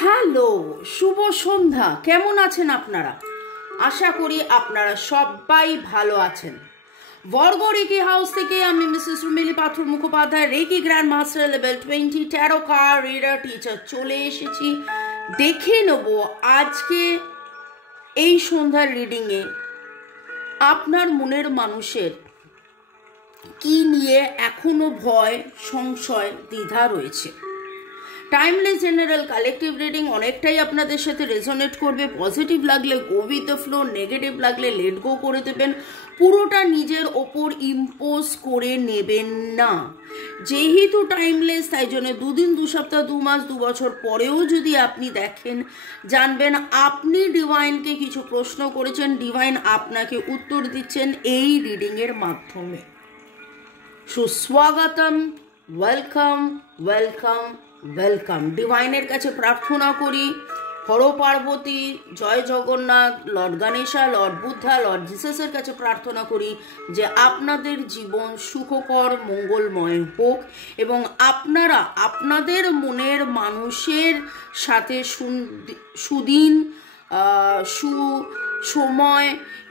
Hello, শুভ সন্ধ্যা। কেমন আছেন আপনারা? আশা করি আপনারা সবাই ভালো আছেন। বর্গ রেকি হাউস থেকে আমি Mrs Rumili Pathar Mukhopadhyay, reiki grand master level 20 tarot card reader teacher চলে এসেছি। দেখে নেব আজকে এই সন্ধ্যার রিডিংয়ে আপনার মনের মানুষের কি নিয়ে এখনো ভয়, সংশয়, দ্বিধা রয়েছে। টাইমলেস জেনারেল কালেকটিভ রিডিং অনেকটাই আপনাদের সাথে রেজোনেট করবে। পজিটিভ লাগলে go with the flow, negative লাগলে লেট গো করে দেবেন। পুরোটা নিজের ওপর ইম্পোজ করে নেবেন না। যেহেতু টাইমলেস, তাই জন্য 2 দিন, 2 সপ্তাহ, 2 মাস, 2 বছর পরেও যদি আপনি দেখেন, জানবেন আপনি ডিভাইনকে কিছু প্রশ্ন করেছেন, ডিভাইন আপনাকে উত্তর দিচ্ছেন এই রিডিংয়ের মাধ্যমে। সুস্বাগতম, ওয়েলকাম, ওয়েলকাম, ওয়েলকাম। ডিভাইনের কাছে প্রার্থনা করি, হর পার্বতী, জয় Jagannath, lord Ganesha, lord Buddha, lord জিসাসের কাছে প্রার্থনা করি যে আপনাদের জীবন সুখকর, মঙ্গলময় হোক এবং আপনারা আপনাদের মনের মানুষের সাথে সুদিন, সময়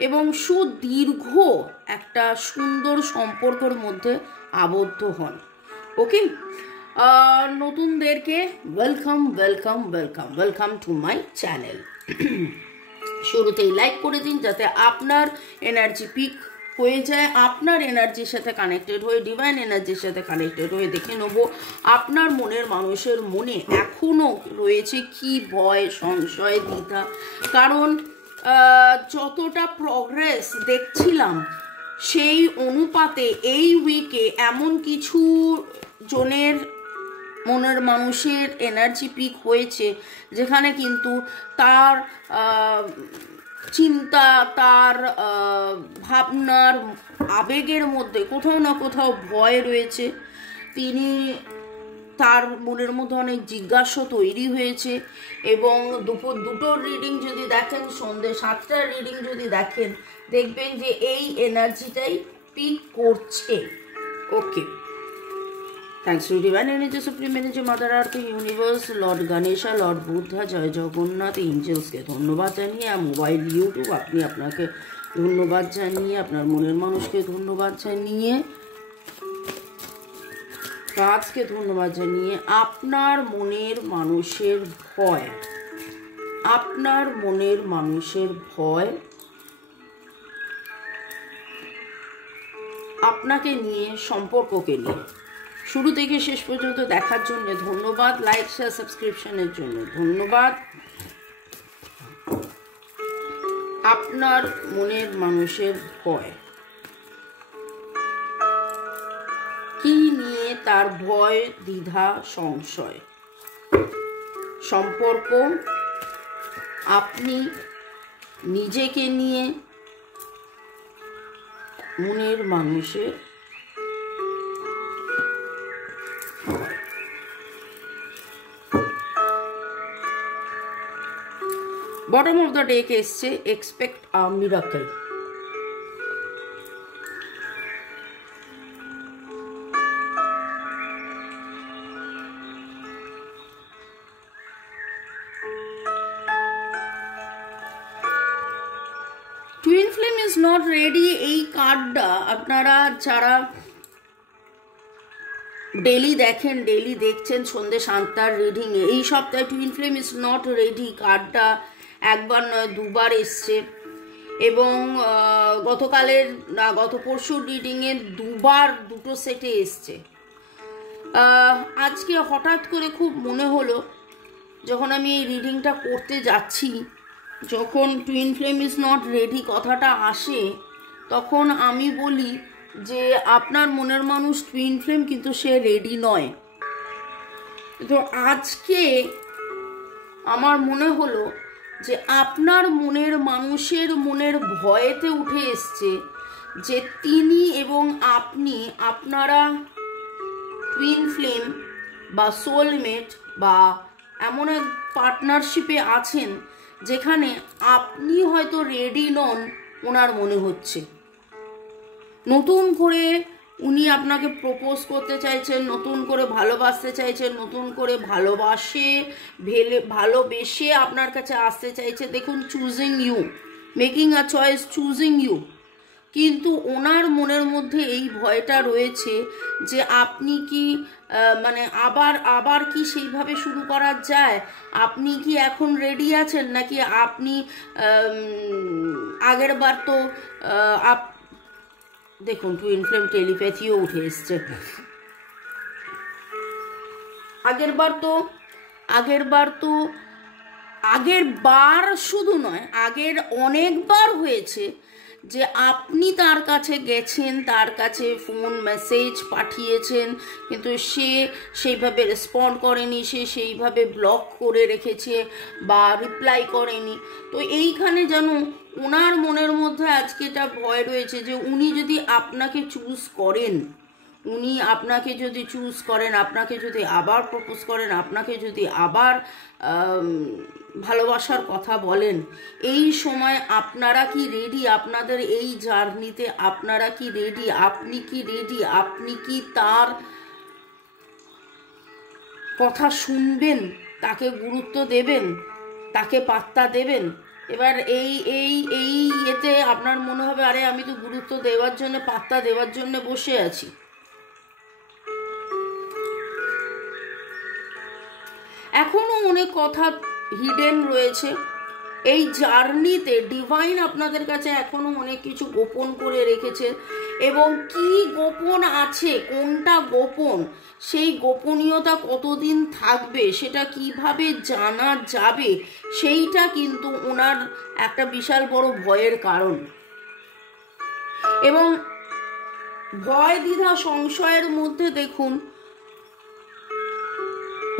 এবং সুদীর্ঘ একটা সুন্দর সম্পর্কের মধ্যে আবদ্ধ হন। ওকে, নতুনদেরকে welcome, welcome, welcome, welcome to my channel. শুরুতেই লাইক করে দিন যাতে আপনার এনার্জি পিক হয়ে যায়, আপনার এনার্জির সাথে কানেক্টেড হয়ে, ডিভাইন এনার্জির সাথে কানেক্টেড হয়ে দেখে নেব আপনার মনের মানুষের মনে এখনও রয়েছে কি ভয়, সংশয়, দ্বিধা। কারণ যতটা প্রগ্রেস দেখছিলাম সেই অনুপাতে এই উইকে এমন কিছু জনের মনের মানুষের এনার্জি পিক হয়েছে যেখানে কিন্তু তার চিন্তা, তার ভাবনার, আবেগের মধ্যে কোথাও না কোথাও ভয় রয়েছে। তার মনের মধ্যে অনেক জিজ্ঞাসা তৈরি হয়েছে এবং দুপুর 2টোর রিডিং যদি দেখেন, সন্ধ্যে 7টার রিডিং যদি দেখেন, দেখবেন যে এই এনার্জিটাই পিক করছে। Okay, thanks to divine energy, supreme energy, mother earth, universe, lord Ganesha, lord Buddha, জয় জগন্নাথ, এঞ্জেলসকে ধন্যবাদ জানিয়ে, মোবাইল, ইউটিউব, আপনাকে ধন্যবাদ জানিয়ে, আপনার মনের মানুষকে ধন্যবাদ জানিয়ে, কাজকে ধন্যবাদ জানিয়ে, আপনার মনের মানুষের ভয়, আপনার মনের মানুষের ভয় আপনাকে নিয়ে, সম্পর্ককে নিয়ে, শুরু থেকে শেষ পর্যন্ত দেখার জন্য ধন্যবাদ। লাইক, শেয়ার, সাবস্ক্রিপশনের জন্য ধন্যবাদ। আপনার মনের মানুষের ভয় কি নিয়ে, তার ভয়, দ্বিধা, সংশয়, সম্পর্ক, আপনি নিজেকে নিয়ে, মনের মানুষের বটম অফ দ্য ডেক এসছে expect a miracle. Twin flame is not ready. এই কার্ডটা আপনারা যারা ডেলি দেখেন, ডেলি দেখছেন সন্ধ্যে 7টার রিডিংয়ে, এই সপ্তাহে twin flame is not ready কার্ডটা একবার নয় 2বার এসছে এবং গত পরশুর রিডিংয়ে 2বার 2টো সেটে এসছে। আজকে হঠাৎ করে খুব মনে হলো, যখন আমি এই রিডিংটা করতে যাচ্ছি, যখন twin flame is not ready কথাটা আসে, তখন আমি বলি যে আপনার মনের মানুষ টুইন ফ্লেম, কিন্তু সে রেডি নয়। তো আজকে আমার মনে হলো যে আপনার মনের মানুষের মনের ভয়েতে উঠে এসছে যে তিনি এবং আপনারা টুইন ফ্লেম বা সোলমেট বা এমন এক পার্টনারশিপে আছেন যেখানে আপনি হয়তো রেডি নন, ওনার মনে হচ্ছে। নতুন করে উনি আপনাকে প্রপোজ করতে চাইছেন, নতুন করে ভালোবাসতে চাইছেন, নতুন করে ভালোবেসে আপনার কাছে আসতে চাইছে। দেখুন, choosing you, making a choice, choosing you. কিন্তু ওনার মনের মধ্যে এই ভয়টা রয়েছে যে আপনি কি মানে আবার কি সেইভাবে শুরু করা যায়? আপনি কি এখন রেডি আছেন, নাকি আপনি আগের বার তো দেখুন টুইন ফ্লেম টেলিপ্যাথিও উঠে এসছে। আগের বার শুধু নয়, আগের অনেকবার হয়েছে যে আপনি তার কাছে গেছেন, তার কাছে ফোন মেসেজ পাঠিয়েছেন, কিন্তু সে সেইভাবে রেসপন্ড করেনি, সে সেইভাবে ব্লক করে রেখেছে বা রিপ্লাই করেনি। তো এইখানে যেন ওনার মনের মধ্যে আজকে এটা ভয় রয়েছে যে উনি যদি আপনাকে চুজ করেন, আপনাকে যদি আবার প্রপোজ করেন, আপনাকে যদি আবার ভালোবাসার কথা বলেন, এই সময় আপনারা কি রেডি? আপনাদের এই জার্নিতে আপনারা কি রেডি? আপনি কি রেডি? আপনি কি তার কথা শুনবেন, তাকে গুরুত্ব দেবেন, তাকে পাত্তা দেবেন? এবার এই এতে আপনার মনে হবে, আরে আমি তো গুরুত্ব দেওয়ার জন্য, পাত্তা দেওয়ার জন্য বসে আছি। এখনো অনেক কথা হিডেন রয়েছে এই জার্নিতে। ডিভাইন আপনাদের কাছে এখনো অনেক কিছু গোপন করে রেখেছে, এবং কি গোপন আছে, কোনটা গোপন, সেই গোপনীয়তা কতদিন থাকবে, সেটা কিভাবে জানা যাবে, সেইটা কিন্তু ওনার একটা বিশাল বড় ভয়ের কারণ। এবং ভয়, দ্বিধা, সংশয়ের মধ্যে দেখুন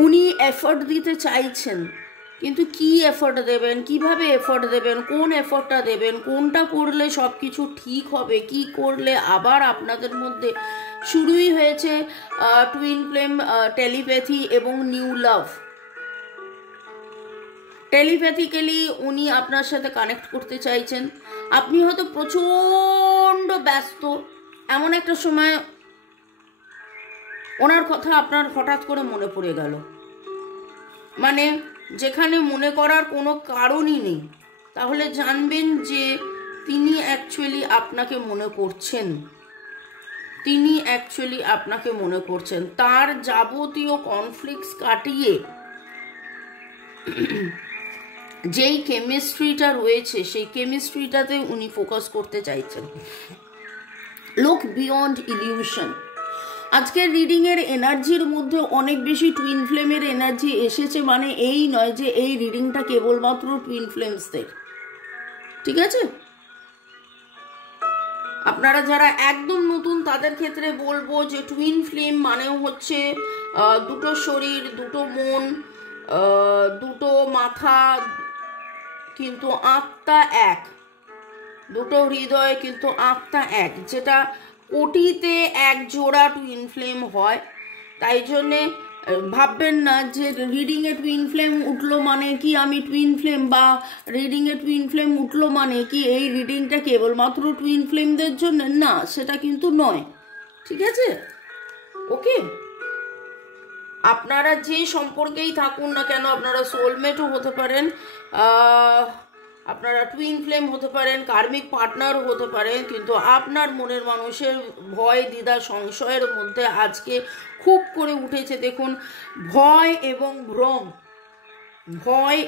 উনি এফর্ট দিতে চাইছেন, কিন্তু কি এফর্ট দেবেন, কিভাবে এফর্ট দেবেন, কোন এফর্টটা দেবেন, কোনটা করলে সব কিছু ঠিক হবে, কি করলে আবার আপনাদের মধ্যে শুরুই হয়েছে টুইন ফ্লেম টেলিপ্যাথি এবং নিউ লাভ। টেলিপ্যাথিক্যালি উনি আপনার সাথে কানেক্ট করতে চাইছেন। আপনি হয়তো প্রচণ্ড ব্যস্ত, এমন একটা সময় ওনার কথা আপনার হঠাৎ করে মনে পড়ে গেল, মানে যেখানে মনে করার কোনো কারণই নেই, তাহলে জানবেন যে তিনি অ্যাকচুয়ালি আপনাকে মনে করছেন। তার যাবতীয় কনফ্লিক্টস কাটিয়ে যেই কেমিস্ট্রিটা রয়েছে, সেই কেমিস্ট্রিটাতে উনি ফোকাস করতে চাইছেন। Look beyond illusion. আজকের রিডিংয়ের এনার্জির মধ্যে অনেক বেশি টুইন ফ্লেমের এনার্জি এসেছে, মানে এই নয় যে এই রিডিংটা কেবলমাত্র টুইন ফ্লেমসদের, ঠিক আছে? আপনারা যারা একদম নতুন তাদের ক্ষেত্রে বলবো যে টুইন ফ্লেম মানেও হচ্ছে দুটো শরীর, দুটো মন, দুটো মাথা, কিন্তু আত্মা এক, দুটো হৃদয় কিন্তু আত্মা এক, যেটা কোটিতে এক জোড়া টুইন ফ্লেম হয়। তাই জন্যে ভাববেন না যে রিডিংয়ে টুইন ফ্লেম উঠলো মানে কি আমি টুইন ফ্লেম, বা রিডিংয়ে টুইন ফ্লেম উঠলো মানে কি এই রিডিংটা কেবলমাত্র টুইন ফ্লেমদের জন্য, না, সেটা কিন্তু নয়, ঠিক আছে? ওকে, আপনারা যে সম্পর্কেই থাকুন না কেন, আপনারা সোলমেটও হতে পারেন, আপনারা টুইন ফ্লেম হতে পারেন, কার্মিক পার্টনারও হতে পারেন, কিন্তু আপনার মনের মানুষের ভয়, দ্বিধা, সংশয়ের মধ্যে আজকে খুব করে উঠেছে। দেখুন, ভয়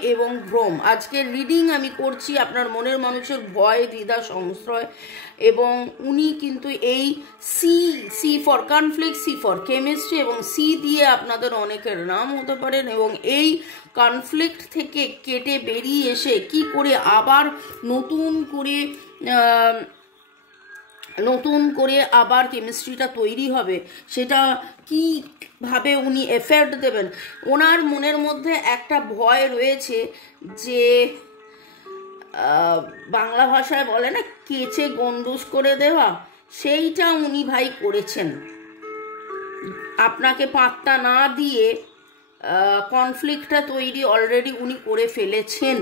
এবং ভ্রম। আজকের রিডিং আমি করছি আপনার মনের মানুষের ভয়, দ্বিধা, সংশয়, এবং উনি কিন্তু এই C for conflict, C for chemistry এবং সি দিয়ে আপনাদের অনেকের নাম হতে পারেন, এবং এই কনফ্লিক্ট থেকে কেটে বেরিয়ে এসে কি করে আবার নতুন করে আবার কেমিস্ট্রিটা তৈরি হবে, সেটা কিভাবে উনি এফেক্ট দেবেন। ওনার মনের মধ্যে একটা ভয় রয়েছে যে বাংলা ভাষায় বলে না, কেচে গন্ডুস করে দেওয়া, সেইটা উনি ভাই করেছেন। আপনাকে পাত্তা না দিয়ে কনফ্লিক্টটা তৈরি অলরেডি উনি করে ফেলেছেন।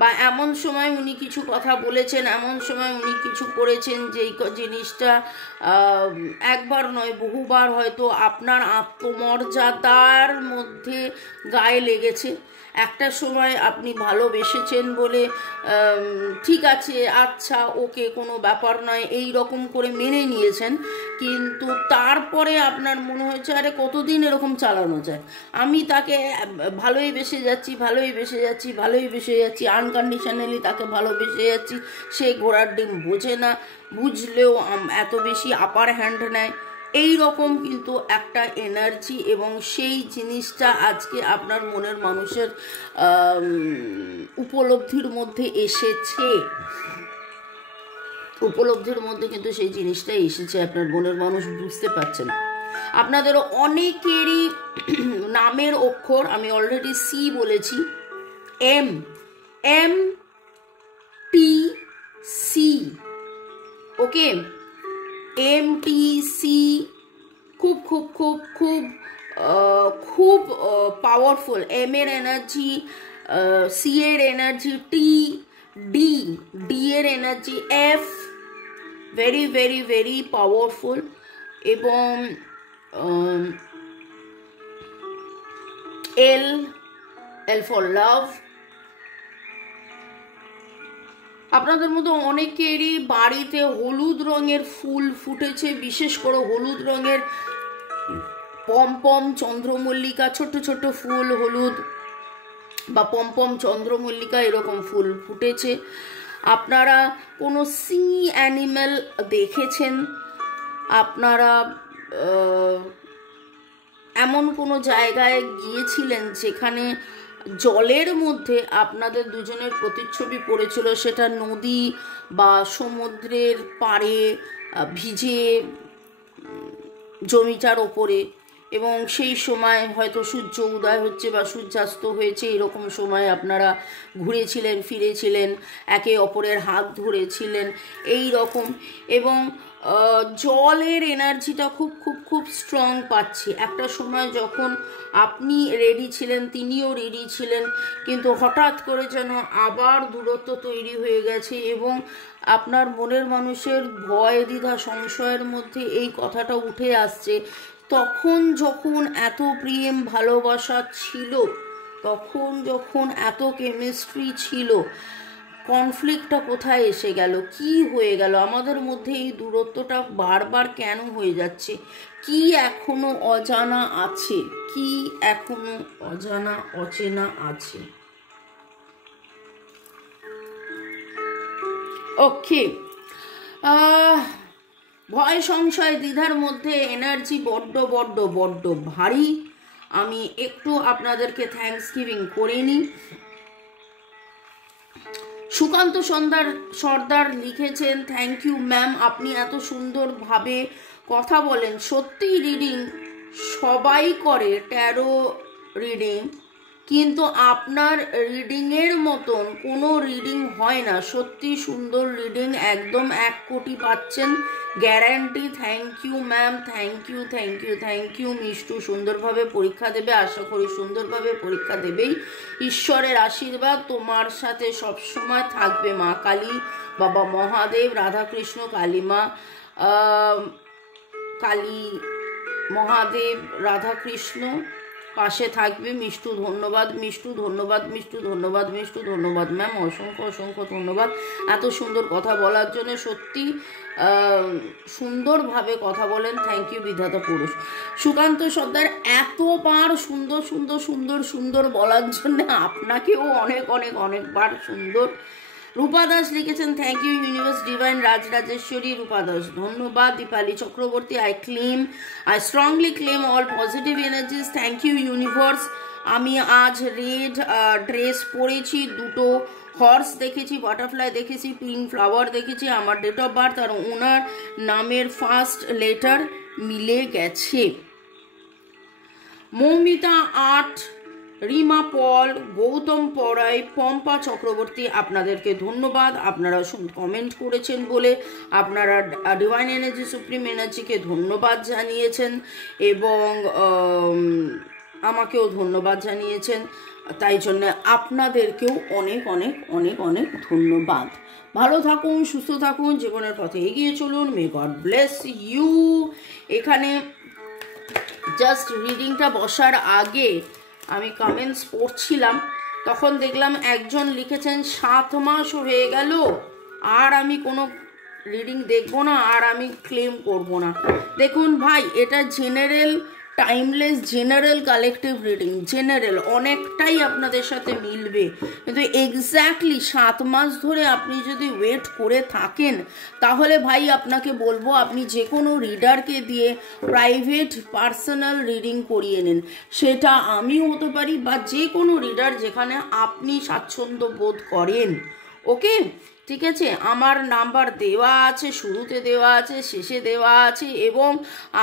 বা এমন সময় উনি কিছু কথা বলেছেন, এমন সময় উনি কিছু করেছেন যেই জিনিসটা একবার নয় বহুবার হয়তো আপনার আত্মমর্যাদার মধ্যে গায়ে লেগেছে। একটা সময় আপনি ভালোবেসেছেন বলে ঠিক আছে, আচ্ছা, ওকে, কোনো ব্যাপার নয়, এই রকম করে মেনে নিয়েছেন, কিন্তু তারপরে আপনার মনে হয়েছে আরে কতদিন এরকম চালানো যায়, আমি তাকে ভালোই বেসে যাচ্ছি, ভালোই বেসে যাচ্ছি, ভালোই বেসে যাচ্ছি, আনকন্ডিশনালি তাকে ভালোবেসে যাচ্ছি, সে ঘোড়ার ডিম বোঝে না, বুঝলেও এত বেশি আপার হ্যান্ড নেয়, এই রকম কিন্তু একটা এনার্জি। এবং সেই জিনিসটা আজকে আপনার মনের মানুষের উপলব্ধির মধ্যে এসেছে, উপলব্ধির মধ্যে কিন্তু সেই জিনিসটাই এসেছে, আপনার মনের মানুষ বুঝতে পারছেন। আপনাদের অনেকেরই নামের অক্ষর আমি অলরেডি সি বলেছি, এম, এম টি সি, ওকে, এম টি সি খুব খুব খুব খুব খুব পাওয়ারফুল। এম এর এনার্জি, সি এর এনার্জি, টি, ডি, ডি এর energy, F very very very powerful, এবং এল, এল ফর লাভ। আপনাদের মধ্যে অনেকেরই বাড়িতে হলুদ রঙের ফুল ফুটেছে, বিশেষ করে হলুদ রঙের পমপম চন্দ্রমল্লিকা, ছোট ছোট ফুল হলুদ বা পমপম চন্দ্রমল্লিকা এরকম ফুল ফুটেছে। আপনারা কোনো সি অ্যানিম্যাল দেখেছেন, আপনারা এমন কোনো জায়গায় গিয়েছিলেন যেখানে জলের মধ্যে আপনাদের দুজনের প্রতিচ্ছবি পড়েছিল, সেটা নদী বা সমুদ্রের পাড়ে ভিজে জমিটার ওপরে, এবং সেই সময় হয়তো সূর্য উদয় হচ্ছে বা সূর্যাস্ত হয়েছে, এরকম সময় আপনারা ঘুরেছিলেন, ফিরেছিলেন, একে অপরের হাত ধরেছিলেন এই রকম। এবং জলের এনার্জিটা খুব খুব খুব স্ট্রং পাচ্ছি। একটা সময় যখন আপনি রেডি ছিলেন, তিনিও রেডি ছিলেন, কিন্তু হঠাৎ করে যেন আবার দূরত্ব তৈরি হয়ে গেছে, এবং আপনার মনের মানুষের ভয়, দ্বিধা, সংশয়ের মধ্যে এই কথাটা উঠে আসছে, তখন যখন এত প্রেম ভালোবাসা ছিল, তখন যখন এত কেমিস্ট্রি ছিল, কনফ্লিক্টটা কোথায় এসে গেল, কি হয়ে গেল আমাদের মধ্যে, এই দূরত্বটা বারবার কেন হয়ে যাচ্ছে, কি এখনো অজানা আছে, কি এখনো অজানা অচেনা আছে। ওকে, ভয়, সংশয়, দ্বিধার মধ্যে এনার্জি বড্ড বড্ড বড্ড ভারী। আমি একটু আপনাদেরকে থ্যাঙ্কস গিভিং করে নিই। সুকান্ত সর্দার লিখেছেন, থ্যাংক ইউ ম্যাম, আপনি এত সুন্দরভাবে কথা বলেন। সত্যিই রিডিং সবাই করে, ট্যারো রিডিং, কিন্তু আপনার রিডিংয়ের মতন কোনো রিডিং হয় না। সত্যি সুন্দর রিডিং, একদম 1 কোটি পাচ্ছেন guarantee. Thank you ma'am, thank you thank you thank you. Mishtu সুন্দরভাবে পরীক্ষা দেবে, আশা করি সুন্দরভাবে পরীক্ষা দেবেই। ঈশ্বরের আশীর্বাদ তোমার সাথে সবসময় থাকবে। মা কালী, বাবা মহাদেব, রাধাকৃষ্ণ, কালীমা, কালী, মহাদেব, রাধাকৃষ্ণ পাশে থাকবে। মিষ্টু ধন্যবাদ, মিষ্টু ধন্যবাদ, মিষ্টু ধন্যবাদ, মিষ্টু ধন্যবাদ ম্যাম, অসংখ্য অসংখ্য ধন্যবাদ এত সুন্দর কথা বলার জন্য। সত্যি সুন্দরভাবে কথা বলেন, থ্যাংক ইউ বিধাতা পুরুষ। সুকান্ত সর্দার এতবার সুন্দর সুন্দর সুন্দর সুন্দর বলার জন্য আপনাকেও অনেক অনেক অনেকবার সুন্দর। রূপা দাস লিখেছেন, thank you universe divine Rajarajeshwari. Rupa Das ধন্যবাদ। Dipali Chakraborty, I strongly claim all positive energies, thank you universe. আমি আজ রেড ড্রেস পরেছি, 2টো হর্স দেখেছি, বাটারফ্লাই দেখেছি, পিঙ্ক ফ্লাওয়ার দেখেছি, আমার ডেট অফ বার্থ আর ওনার নামের ফার্স্ট লেটার মিলে গেছে। মৌমিতা 8, রিমা পল, গৌতম পড়াই, পম্পা চক্রবর্তী, আপনাদেরকে ধন্যবাদ। আপনারা কমেন্ট করেছেন বলে আপনারা ডিভাইন এনার্জি, সুপ্রিম এনার্জিকে ধন্যবাদ জানিয়েছেন। এবং আমাকেও ধন্যবাদ জানিয়েছেন, তাই জন্য আপনাদেরকেও অনেক অনেক অনেক অনেক ধন্যবাদ। ভালো থাকুন, সুস্থ থাকুন, জীবনের পথে এগিয়ে চলুন। May god bless you. এখানে জাস্ট রিডিংটা বসার আগে আমি কমেন্টস পড়ছিলাম, তখন দেখলাম একজন লিখেছেন 7 মাস হয়ে গেল আর আমি কোনো রিডিং দেখবো না, আর আমি ক্লেম করব না। দেখুন ভাই, এটা general timeless general collective reading, general অনেকটাই আপনাদের সাথে মিলবে, কিন্তু এক্স্যাক্টলি 7 মাস ধরে আপনি যদি ওয়েট করে থাকেন, তাহলে ভাই আপনাকে বলবো আপনি যে কোনো রিডারকে দিয়ে প্রাইভেট পার্সোনাল রিডিং করিয়ে নিন। সেটা আমিও হতে পারি বা যে কোনো রিডার যেখানে আপনি স্বাচ্ছন্দ্য বোধ করেন। ওকে, ঠিক আছে, আমার নাম্বার দেওয়া আছে, শুরুতে দেওয়া আছে, শেষে দেওয়া আছে, এবং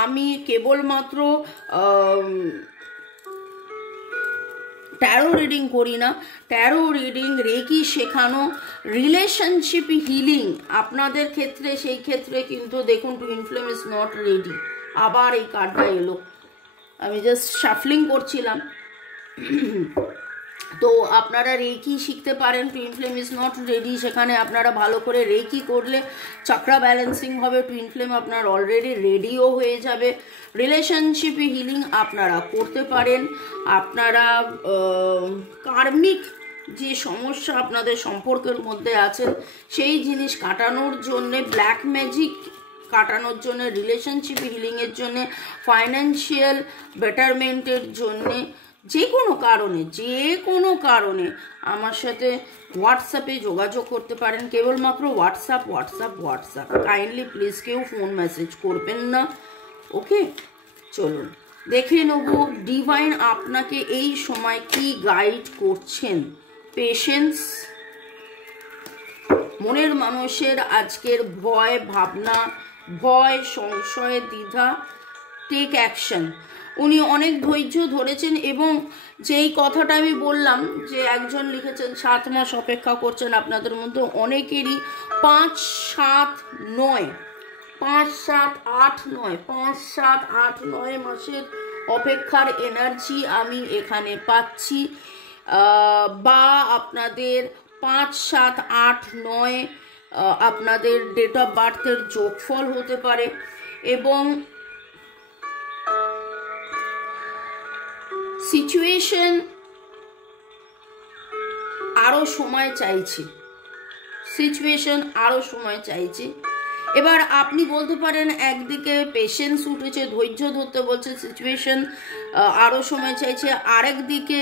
আমি কেবলমাত্র ট্যারো রিডিং করি না, ট্যারো রিডিং, রেকি শেখানো, রিলেশনশিপ হিলিং আপনাদের ক্ষেত্রে, সেই ক্ষেত্রে কিন্তু দেখুন twin flame is not ready. আবার এই কার্ডটা এলো, আমি জাস্ট শাফলিং করছিলাম। তো আপনারা রেকি শিখতে পারেন, twin flame is not ready, সেখানে আপনারা ভালো করে রেকি করলে চক্রা ব্যালেন্সিং হবে, টুইন ফ্লেম আপনার অলরেডি রেডিও হয়ে যাবে। রিলেশনশিপ হিলিং আপনারা করতে পারেন, আপনারা কার্মিক যে সমস্যা আপনাদের সম্পর্কের মধ্যে আছেন সেই জিনিস কাটানোর জন্যে, ব্ল্যাক ম্যাজিক কাটানোর জন্য, রিলেশনশিপ হিলিংয়ের জন্যে, ফাইন্যান্সিয়াল বেটারমেন্টের জন্যে, যে কোনো কারণে আমার সাথে হোয়াটসঅ্যাপে যোগাযোগ করতে পারেন। কেবলমাত্র হোয়াটসঅ্যাপ। কাইন্ডলি প্লিজ কেউ ফোন মেসেজ করবেন না। ওকে, চলুন দেখে নেব ডিভাইন আপনাকে এই সময় কি গাইড করছেন। পেশেন্স, মনের মানুষের আজকের ভয়, ভাবনা, ভয়, সংশয়, দ্বিধা, টেক অ্যাকশন। উনি অনেক ধৈর্য ধরেছেন, এবং যেই কথাটা আমি বললাম যে একজন লিখেছেন 7 মাস অপেক্ষা করছেন, আপনাদের মধ্যে অনেকেরই 5, 7, 9, 5, 7, 8, 9, 5, 7, 8, 9 মাসের অপেক্ষার এনার্জি আমি এখানে পাচ্ছি, বা আপনাদের 5, 7, 8, 9 আপনাদের ডেট অফ বার্থের যোগফল হতে পারে, এবং সিচুয়েশন আরও সময় চাইছি, এবার আপনি বলতে পারেন একদিকে পেশেন্স উঠেছে, ধৈর্য ধরতে বলছে, সিচুয়েশন আরও সময় চাইছে, আরেকদিকে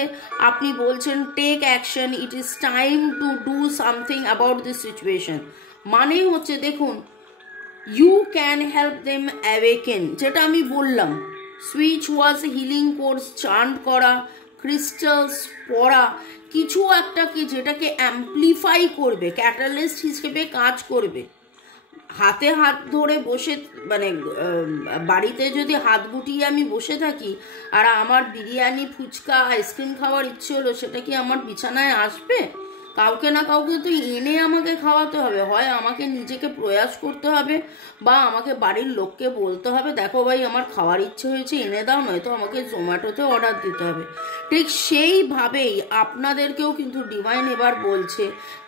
আপনি বলছেন take action, it is time to do something about this situation. মানে হচ্ছে দেখুন, you can help them awaken, যেটা আমি বললাম, সুইচ ওয়াজ হিলিং কোর্স চান্ট করা, ক্রিস্টালস পড়া, কিছু একটাকে যেটাকে অ্যাম্পলিফাই করবে, ক্যাটালিস্ট হিসেবে কাজ করবে। হাতে হাত ধরে বসে, মানে বাড়িতে যদি হাত গুটিয়ে আমি বসে থাকি আর আমার বিরিয়ানি, ফুচকা, আইসক্রিম খাওয়ার ইচ্ছে হলো, সেটা কি আমার বিছানায় আসবে? কাউকে না কাউকে তো এনে আমাকে খাওয়াতে হবে, হয় আমাকে নিজেকে প্রয়াস করতে হবে, বা আমাকে বাড়ির লোককে বলতে হবে দেখো ভাই আমার খাওয়ার ইচ্ছে হয়েছে এনে দাও, নয়তো আমাকে জোম্যাটোতে অর্ডার দিতে হবে। ঠিক সেইভাবেই আপনাদেরকেও কিন্তু ডিভাইন এবার বলছে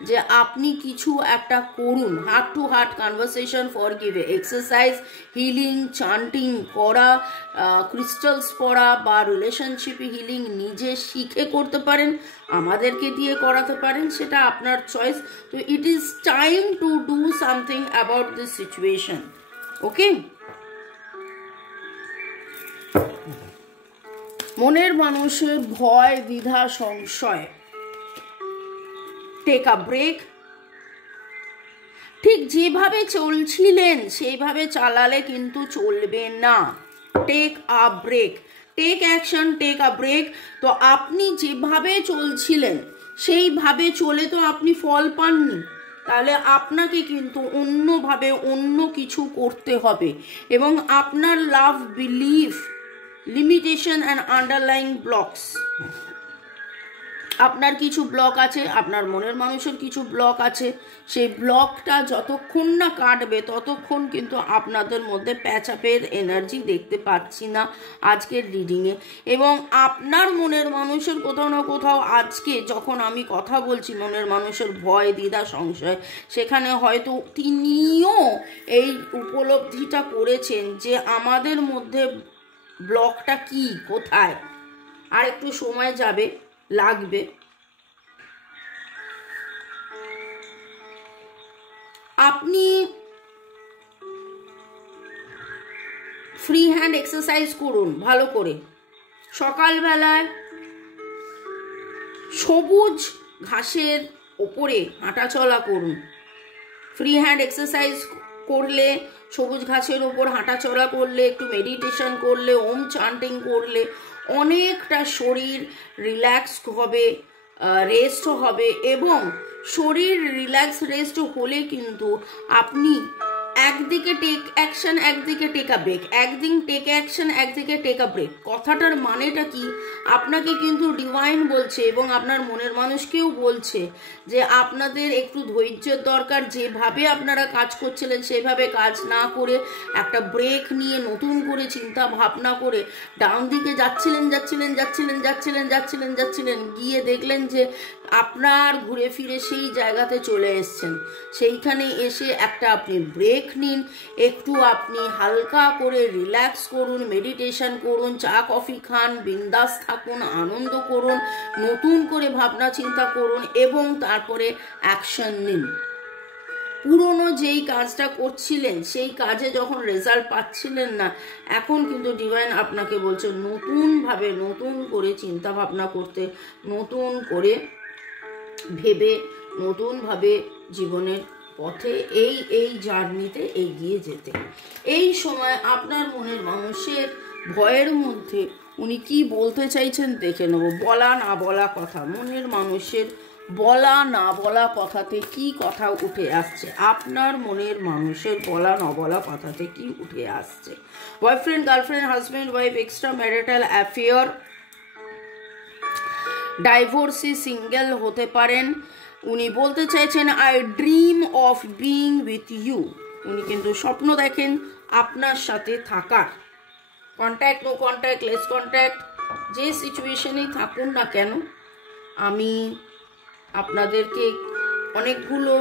যে আপনি কিছু একটা করুন, heart to heart conversation, forgive, exercise, healing, chanting করা, ক্রিস্টালস পড়া, বা রিলেশনশিপ হিলিং নিজে শিখে করতে পারেন, আমাদেরকে দিয়ে করাতে পারেন, সেটা আপনার চয়েস। তো it is time to do something about this situation. Okay, মনের মানুষের ভয়, দ্বিধা, সংশয়, টেক আ ব্রেক। ঠিক যেভাবে চলছিলেন সেইভাবে চালালে কিন্তু চলবে না। Take a break, take action, take a break. তো আপনি যেভাবে চলছিলেন সেইভাবে চলে তো আপনি ফল পাননি, তাহলে আপনাকে কিন্তু অন্যভাবে অন্য কিছু করতে হবে, এবং আপনার love, belief, limitation and underlying blocks আপনার কিছু ব্লক আছে, আপনার মনের মানুষের কিছু ব্লক আছে, সেই ব্লকটা যতক্ষণ না কাটবে ততক্ষণ কিন্তু আপনাদের মধ্যে প্যাচআপের এনার্জি দেখতে পাচ্ছি না আজকের রিডিংয়ে। এবং আপনার মনের মানুষের কোথাও না কোথাও আজকে যখন আমি কথা বলছি মনের মানুষের ভয়, দ্বিধা, সংশয়, সেখানে হয়তো তিনিও এই উপলব্ধিটা করেছেন যে আমাদের মধ্যে ব্লকটা কি, কোথায়। আর একটু সময় লাগবে। আপনি ফ্রি হ্যান্ড এক্সারসাইজ করুন ভালো করে। সকালবেলায় সবুজ ঘাসের ওপরে হাঁটাচলা করুন। ফ্রি হ্যান্ড এক্সারসাইজ করলে, সবুজ ঘাসের ওপর হাঁটাচলা করলে, একটু মেডিটেশন করলে, ওম চান্টিং করলে অনেকটা শরীর রিল্যাক্স হবে, রেস্ট হবে। এবং শরীর রিল্যাক্স রেস্ট হলে কিন্তু আপনি একদিকে টেক অ্যাকশন, একদিকে টেক আ ব্রেক, একদিন টেক অ্যাকশন, একদিকে টেক আ ব্রেক। কথাটার মানেটা কি? আপনাকে কিন্তু ডিভাইন বলছে এবং আপনার মনের মানুষকেও বলছে যে আপনাদের একটু ধৈর্যের দরকার। যেভাবে আপনারা কাজ করছিলেন সেভাবে কাজ না করে একটা ব্রেক নিয়ে নতুন করে চিন্তা ভাবনা করে ডাউন দিকে যাচ্ছিলেন, গিয়ে দেখলেন যে আপনার ঘুরে ফিরে সেই জায়গাতে চলে এসছেন। সেইখানে এসে একটা আপনি ব্রেক নিন, একটু আপনি হালকা করে রিল্যাক্স করুন, মেডিটেশন করুন, চা কফি খান, বিন্দাস থাকুন, আনন্দ করুন, নতুন করে ভাবনা চিন্তা করুন এবং তারপরে অ্যাকশন নিন। পুরনো যেই কাজটা করছিলেন সেই কাজে যখন রেজাল্ট পাচ্ছিলেন না, এখন কিন্তু ডিভাইন আপনাকে বলছে নতুনভাবে, নতুন করে চিন্তা ভাবনা করতে, নতুন করে ভেবে, নতুনভাবে জীবনের পথে এই জার্নিতে এগিয়ে যেতে। এই সময় আপনার মনের মানুষের ভয়ের মধ্যে উনি কি বলতে চাইছেন দেখে নেব। বলা না বলা কথা, মনের মানুষের বলা না বলা কথাতে কি কথা উঠে আসছে, আপনার মনের মানুষের বলা না বলা কথাতে কি উঠে আসছে। Boyfriend, girlfriend, husband, wife, extra marital affair, divorcee, single হতে পারেন। উনি বলতে চাইছেন I dream of being with you. উনি কিন্তু স্বপ্ন দেখেন আপনার সাথে থাকার। Contact, no contact, less contact, যে সিচুয়েশনেই থাকুন না কেন, আমি আপনাদেরকে অনেকগুলো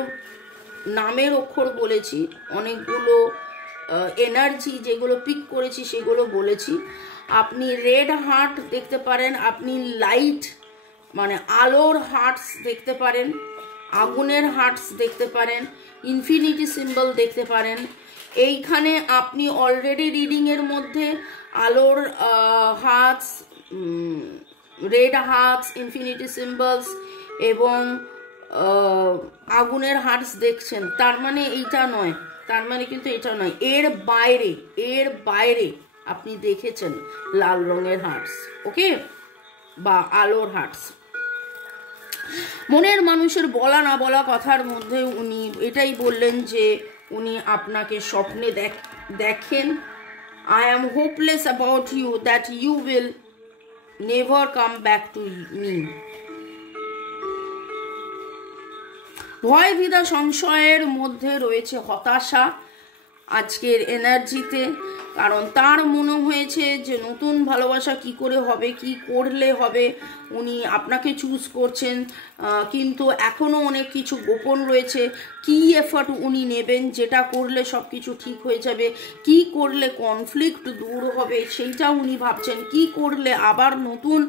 নামের অক্ষর বলেছি, অনেকগুলো এনার্জি যেগুলো পিক করেছি সেগুলো বলেছি। আপনি রেড হার্ট দেখতে পারেন, আপনি লাইট মানে আলোর হার্টস দেখতে পারেন, আগুনের হার্টস দেখতে পারেন, ইনফিনিটি সিম্বল দেখতে পারেন। এইখানে আপনি অলরেডি রিডিংয়ের মধ্যে আলোর hearts, red hearts, infinity symbols এবং আগুনের হার্টস দেখছেন। তার মানে এইটা নয়, তার মানে কিন্তু এটা নয়, এর বাইরে আপনি দেখেছেন লাল রঙের হার্টস, ওকে, বা আলোর হার্টস। মনের মানুষের বলা না বলা কথার মধ্যে উনি এটাই বললেন যে উনি আপনাকে স্বপ্নে দেখেন। I am hopeless about you, that you will never come back to me. ভয়, দ্বিধা, সংশয়ের মধ্যে রয়েছে হতাশা আজকের এনার্জিতে, কারণ তার মনে হয়েছে যে নতুন ভালোবাসা কি করে হবে, কি করলে হবে। উনি আপনাকে চুজ করছেন, কিন্তু এখনও অনেক কিছু গোপন রয়েছে। কি এফর্ট উনি নেবেন যেটা করলে সব কিছু ঠিক হয়ে যাবে, কি করলে কনফ্লিক্ট দূর হবে সেইটা উনি ভাবছেন, কি করলে আবার নতুন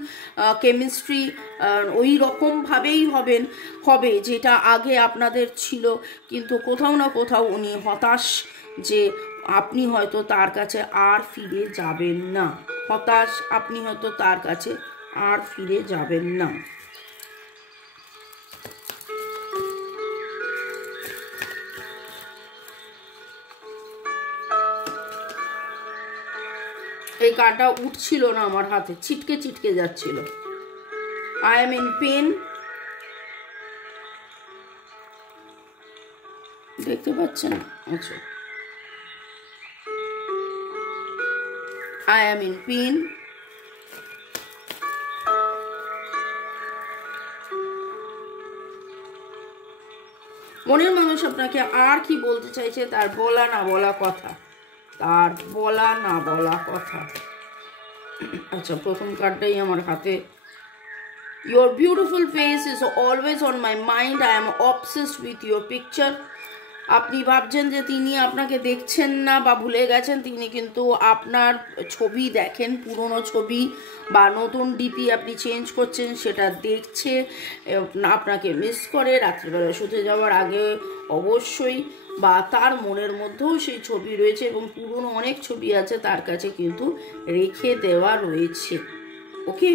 কেমিস্ট্রি ওই রকমভাবেই হবে যেটা আগে আপনাদের ছিল। কিন্তু কোথাও না কোথাও উনি হতাশ যে আপনি হয়তো তার কাছে আর ফিরে যাবেন না, হতাশ, আপনি হয়তো তার কাছে আর ফিরে যাবেন না। এই কার্ডটা উঠছিল না আমার হাতে, ছিটকে যাচ্ছিল। আই এম ইন পেন, দেখতে পাচ্ছেন? আচ্ছা, I am in pain. মনের মানুষ আপনাকে আর কি বলতে চাইছে, তার বলা না বলা কথা, তার বলা না বলা কথা। আচ্ছা, প্রথম কার্ডটাই আমার হাতে। Your beautiful face is always on my mind. I am obsessed with your picture. আপনি ভাবছেন যে তিনি আপনাকে দেখছেন না বা ভুলে গেছেন, তিনি কিন্তু আপনার ছবি দেখেন, পুরনো ছবি বা নতুন ডিপি আপনি চেঞ্জ করছেন সেটা দেখছে, আপনাকে মিস করে। রাত্রিবেলা শুতে যাওয়ার আগে অবশ্যই, বা তার মনের মধ্যেও সেই ছবি রয়েছে এবং পুরনো অনেক ছবি আছে তার কাছে কিন্তু রেখে দেওয়া রয়েছে। ওকে,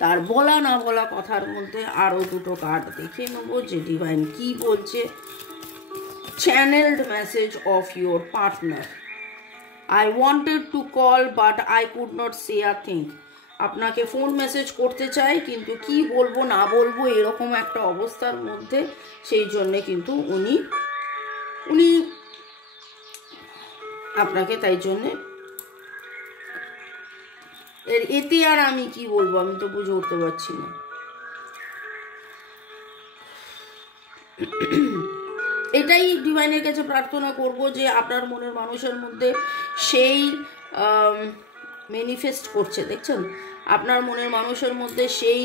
তার বলা না বলা কথার মধ্যে আরও দুটো কার্ড দেখে নেবো যে ডিভাইন কি বলছে। Channeled message of your partner. I wanted to call but I could not say a thing. আপনাকে ফোন মেসেজ করতে চাই কিন্তু কি বলবো না বলবো এরকম একটা অবস্থার মধ্যে, সেই জন্যে কিন্তু উনি আপনাকে, তাই জন্যে এতে আর আমি কি বলবো, আমি তো বুঝে উঠতে পারছি না। এটাই ডিভাইনের কাছে প্রার্থনা করব যে আপনার মনের মানুষের মধ্যে সেই ম্যানিফেস্ট করছে, দেখছেন, আপনার মনের মানুষের মধ্যে সেই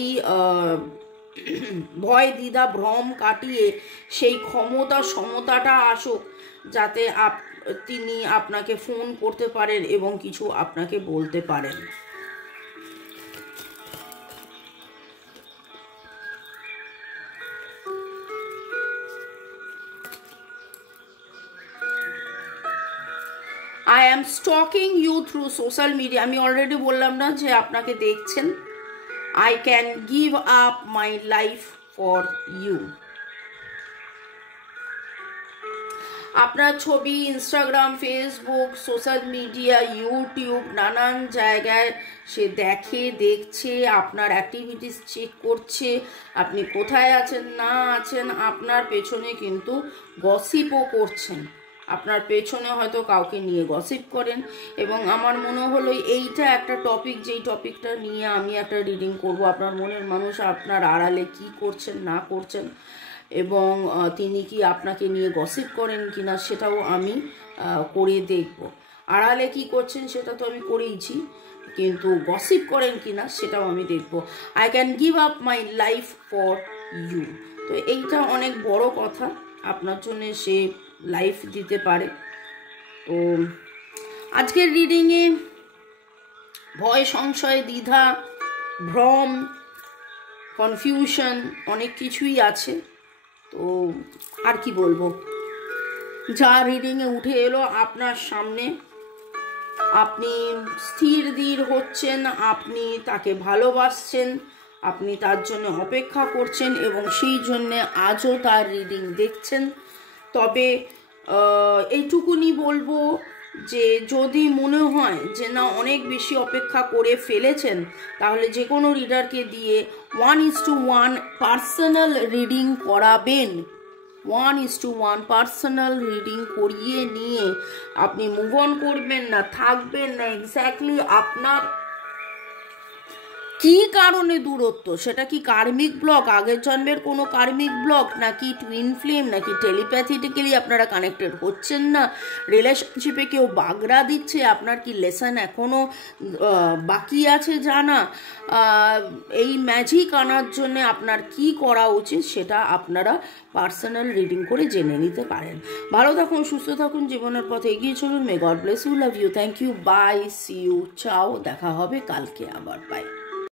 ভয় দ্বিধা ভ্রম কাটিয়ে সেই সমতাটা আসুক, যাতে তিনি আপনাকে ফোন করতে পারেন এবং কিছু আপনাকে বলতে পারেন। I am stalking you through social media. আমি অলরেডি বললাম না যে আপনাকে দেখছেন। I can give up my life for you. আপনার ছবি Instagram, Facebook, social media, YouTube নানান জায়গায় সে দেখছে, আপনার অ্যাক্টিভিটিস চেক করছে, আপনি কোথায় আছেন না আছেন, আপনার পেছনে কিন্তু গসিপও করছেন, আপনার পেছনে হয়তো কাউকে নিয়ে গসিপ করেন। এবং আমার মনে হলো এইটা একটা টপিক, যেই টপিকটা নিয়ে আমি একটা রিডিং করব। আপনার মনের মানুষ আপনার আড়ালে কি করছেন না করছেন এবং তিনি কি আপনাকে নিয়ে গসিপ করেন কিনা সেটাও আমি করে দেখব। আড়ালে কি করছেন সেটা তো আমি করেইছি, কিন্তু গসিপ করেন কিনা সেটাও আমি দেখব। I can give up my life for you. তো এইটা অনেক বড় কথা, আপনার জন্য সে লাইফ দিতে পারে। তো আজকের রিডিংয়ে ভয়, সংশয়, দ্বিধা, ভ্রম, কনফিউশন অনেক কিছুই আছে। তো আর কি বলবো, যা রিডিংয়ে উঠে এলো আপনার সামনে, আপনি স্থির ধীর হচ্ছেন, আপনি তাকে ভালোবাসছেন, আপনি তার জন্য অপেক্ষা করছেন এবং সেই জন্যে আজও তার রিডিং দেখছেন। তবে এইটুকুনি বলবো যে যদি মনে হয় যে না অনেক বেশি অপেক্ষা করে ফেলেছেন, তাহলে যে কোনো রিডারকে দিয়ে 1:1 পার্সোনাল রিডিং করাবেন। 1:1 পার্সোনাল রিডিং করিয়ে নিয়ে আপনি মুভ অন করবেন না, থাকবেন না এক্স্যাক্টলি আপনার কি কারণে দূরত্ব, সেটা কি কার্মিক ব্লক, আগের জন্মের কোনো কার্মিক ব্লক, নাকি টুইন ফ্লেম, নাকি টেলিপ্যাথিটিক্যালি আপনারা কানেক্টেড হচ্ছেন না, রিলেশনশিপে কেউ বাগড়া দিচ্ছে, আপনার কি লেসন এখনও বাকি আছে জানা, এই ম্যাজিক আনার জন্য আপনার কি করা উচিত সেটা আপনারা পার্সোনাল রিডিং করে জেনে নিতে পারেন। ভালো থাকুন, সুস্থ থাকুন, জীবনের পথে এগিয়ে চলুন। May god bless you, love you, thank you, bye, see you, ciao, দেখা হবে কালকে আবার, বাই।